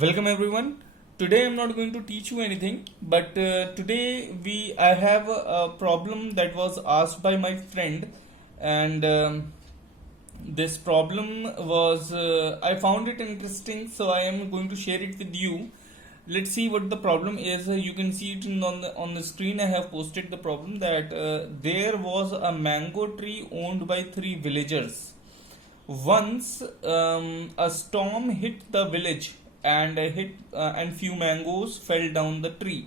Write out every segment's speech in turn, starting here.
Welcome everyone. Today I'm not going to teach you anything, but today I have a problem that was asked by my friend, and this problem was I found it interesting, so I am going to share it with you. Let's see what the problem is. You can see it on the screen. I have posted the problem that there was a mango tree owned by three villagers. Once a storm hit the village and few mangoes fell down the tree.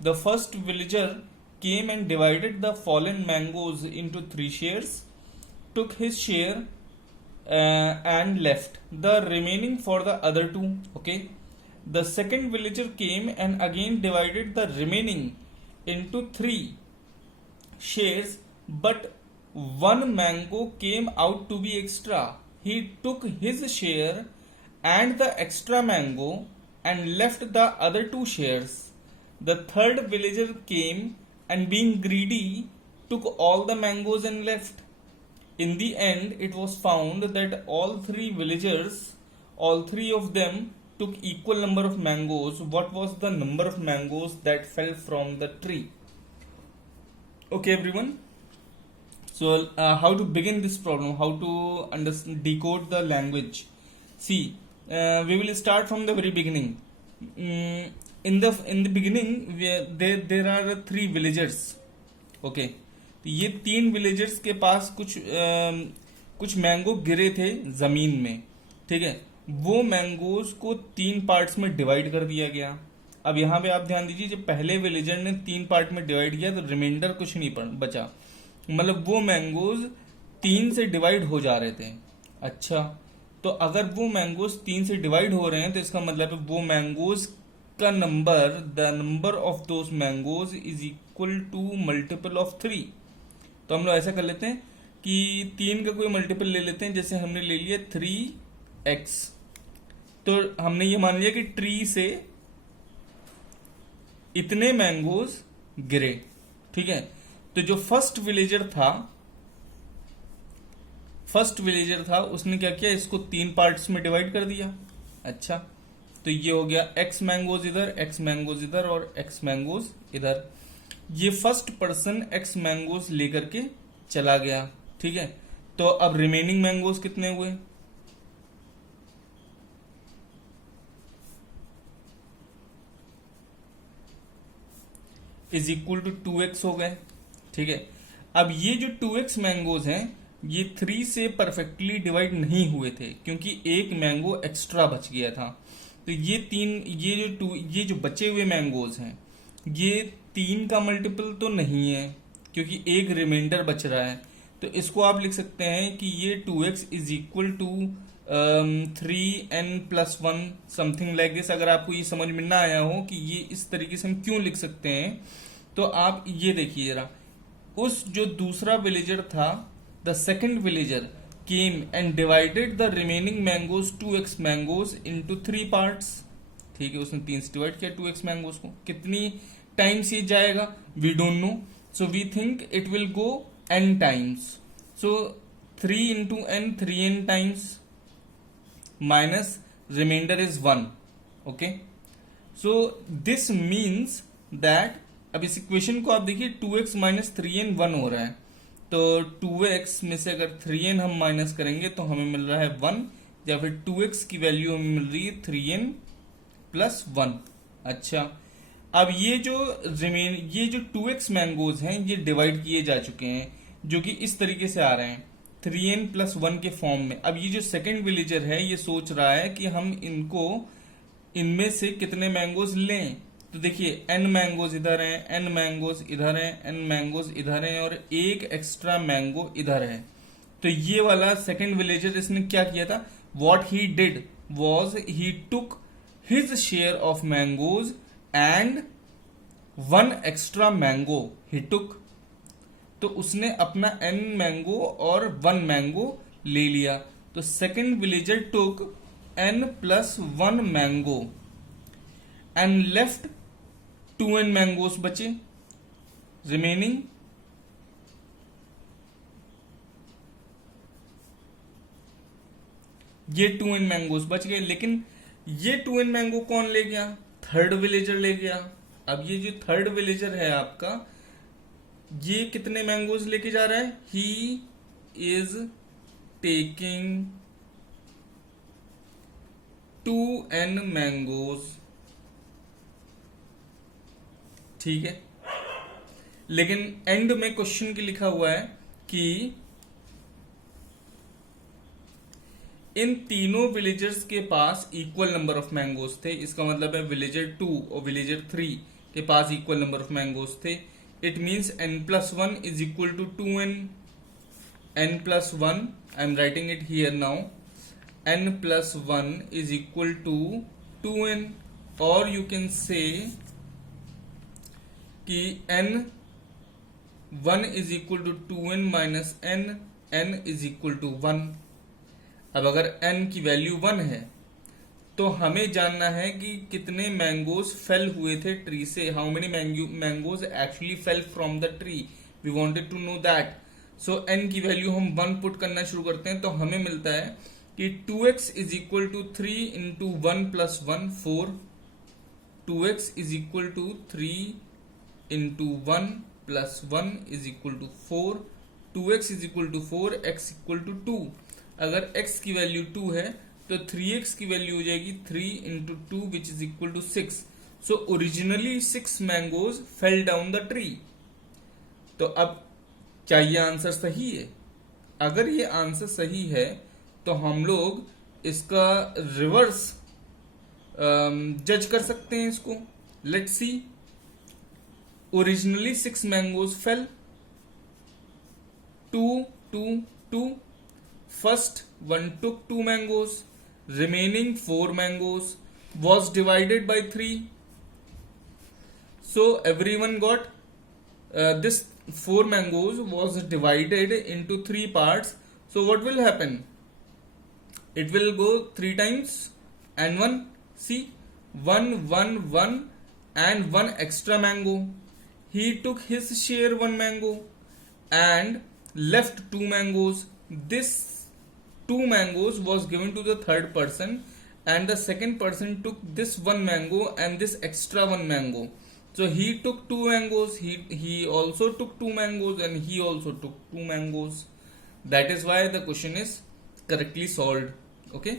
The first villager came and divided the fallen mangoes into three shares, took his share and left the remaining for the other two. Okay. The second villager came and again divided the remaining into three shares, but one mango came out to be extra. He took his share and the extra mango and left the other two shares. The third villager came and, being greedy, took all the mangoes and left. In the end, it was found that all three villagers, all three of them, took equal number of mangoes. What was the number of mangoes that fell from the tree? Okay, everyone. So, how to begin this problem? How to understand, decode the language? See, we will start from the very beginning. In the beginning, there are three villagers. Okay, तो ये तीन villagers के पास कुछ mango गिरे थे जमीन में. ठीक है, वो मैंगोज को तीन पार्ट्स में डिवाइड कर दिया गया. अब यहाँ पे आप ध्यान दीजिए, जब पहले विलेजर ने तीन पार्ट में डिवाइड किया तो रिमाइंडर कुछ नहीं बचा. मतलब वो मैंगोज तीन से डिवाइड हो जा रहे थे. अच्छा, तो अगर वो मैंगोज तीन से डिवाइड हो रहे हैं तो इसका मतलब है वो मैंगोज का number, the number of those mangoes is equal to multiple of three. तो हम लोग ऐसा कर लेते हैं कि तीन का कोई मल्टीपल ले लेते हैं. जैसे हमने ले लिया 3x, तो हमने ये मान लिया कि ट्री से इतने मैंगोज गिरे. ठीक है, तो जो फर्स्ट विलेजर था उसने क्या किया, इसको तीन पार्ट्स में डिवाइड कर दिया. अच्छा, तो ये हो गया x मैंगोज इधर, x मैंगोज इधर और x मैंगोज इधर. ये फर्स्ट पर्सन x मैंगोज लेकर के चला गया. ठीक है, तो अब रिमेनिंग मैंगोज कितने हुए? इज इक्वल टू 2x हो गए. ठीक है, अब ये जो 2x मैंगोज हैं ये 3 से परफेक्टली डिवाइड नहीं हुए थे क्योंकि एक मैंगो एक्स्ट्रा बच गया था. तो ये जो बचे हुए मैंगोज हैं ये तीन का मल्टीपल तो नहीं है क्योंकि एक रिमाइंडर बच रहा है. तो इसको आप लिख सकते हैं कि ये 2x is equal to 3n+1 something like this. अगर आपको ये समझ में ना आया हो कि ये इस तरीके से हम क्यों लिख सकते हैं, तो आप ये देखिए जरा. उस जो दूसरा विलेजर था, the second villager came and divided the remaining mangoes 2x mangoes into 3 parts. ठीक है, उसने तीन से डिवाइड किया 2x मैंगोज को. कितनी टाइम्स ये जाएगा we don't know, so we think it will go n times. So 3 into n 3n times minus remainder is 1. Okay, so this means that, अब इस इक्वेशन को आप देखिए 2x माइनस 3n 1 हो रहा है. तो 2x में से अगर 3n हम माइनस करेंगे तो हमें मिल रहा है 1, या फिर 2x की वैल्यू हमें मिल रही है 3n+1. अच्छा, अब ये जो 2x मैंगोज हैं ये डिवाइड किए जा चुके हैं जो कि इस तरीके से आ रहे हैं 3n+1 के फॉर्म में. अब ये जो सेकंड विलेजर है ये सोच रहा है कि हम इनमें से कितने मैंगोज लें. तो देखिए n मैंगोज इधर हैं, n मैंगोज इधर हैं, n मैंगोज इधर हैं और एक एक्स्ट्रा मैंगो इधर है. तो ये वाला सेकंड विलेजर इसने क्या किया था, what he did was he took his share of mangoes and 1 extra mango he took. तो उसने अपना n मैंगो और 1 मैंगो ले लिया. तो second villager took n+1 mango and left 2n mangoes बचे. रिमेनिंग ये 2n मैंगोस बच गए. लेकिन ये 2n मैंगो कौन ले गया? थर्ड विलेजर ले गया। अब ये जो थर्ड विलेजर है आपका, ये कितने मैंगोज लेके जा रहा है? He is taking 2n mangoes, ठीक है। लेकिन एंड में क्वेश्चन की लिखा हुआ है कि इन तीनों विलेजर्स के पास इक्वल नंबर ऑफ मैंगोज थे। इसका मतलब है विलेजर 2 और विलेजर 3 के पास इक्वल नंबर ऑफ मैंगोज थे। It means n+1 is equal to 2n। n+1, I am writing it here now, n+1 is equal to 2n, और यू कैन से कि n1 is equal to 2n minus n is equal to 1। अब अगर n की value 1 है तो हमें जानना है कि कितने मैंगोज फेल हुए थे ट्री से, how many mangoes actually fell from the tree, we wanted to know that. So n की वैल्यू हम 1 पुट करना शुरू करते हैं, तो हमें मिलता है कि 2x is equal to 3 into 1 plus 1, 4। 2x is equal to 3 into 1 plus 1 is equal to 4। 2x is equal to 4, x equal to 2। अगर x की वैल्यू 2 है तो 3x की वैल्यू हो जाएगी 3 into 2 which is equal to 6। So originally 6 mangoes fell down the tree. तो अब क्या ये आंसर सही है? अगर ये आंसर सही है तो हम लोग इसका रिवर्स जज कर सकते हैं इसको। Let's see, originally 6 mangoes fail, 2 2 2, first one took 2 mangoes, remaining 4 mangoes was divided by 3. So everyone got this 4 mangoes was divided into 3 parts. So what will happen? It will go 3 times and 1. See, 1 1 1 and 1 extra mango. He took his share 1 mango and left 2 mangoes. This 2 mangoes was given to the third person, and the second person took this 1 mango and this extra 1 mango. So he took 2 mangoes, he also took 2 mangoes, and he also took 2 mangoes. That is why the question is correctly solved. Okay.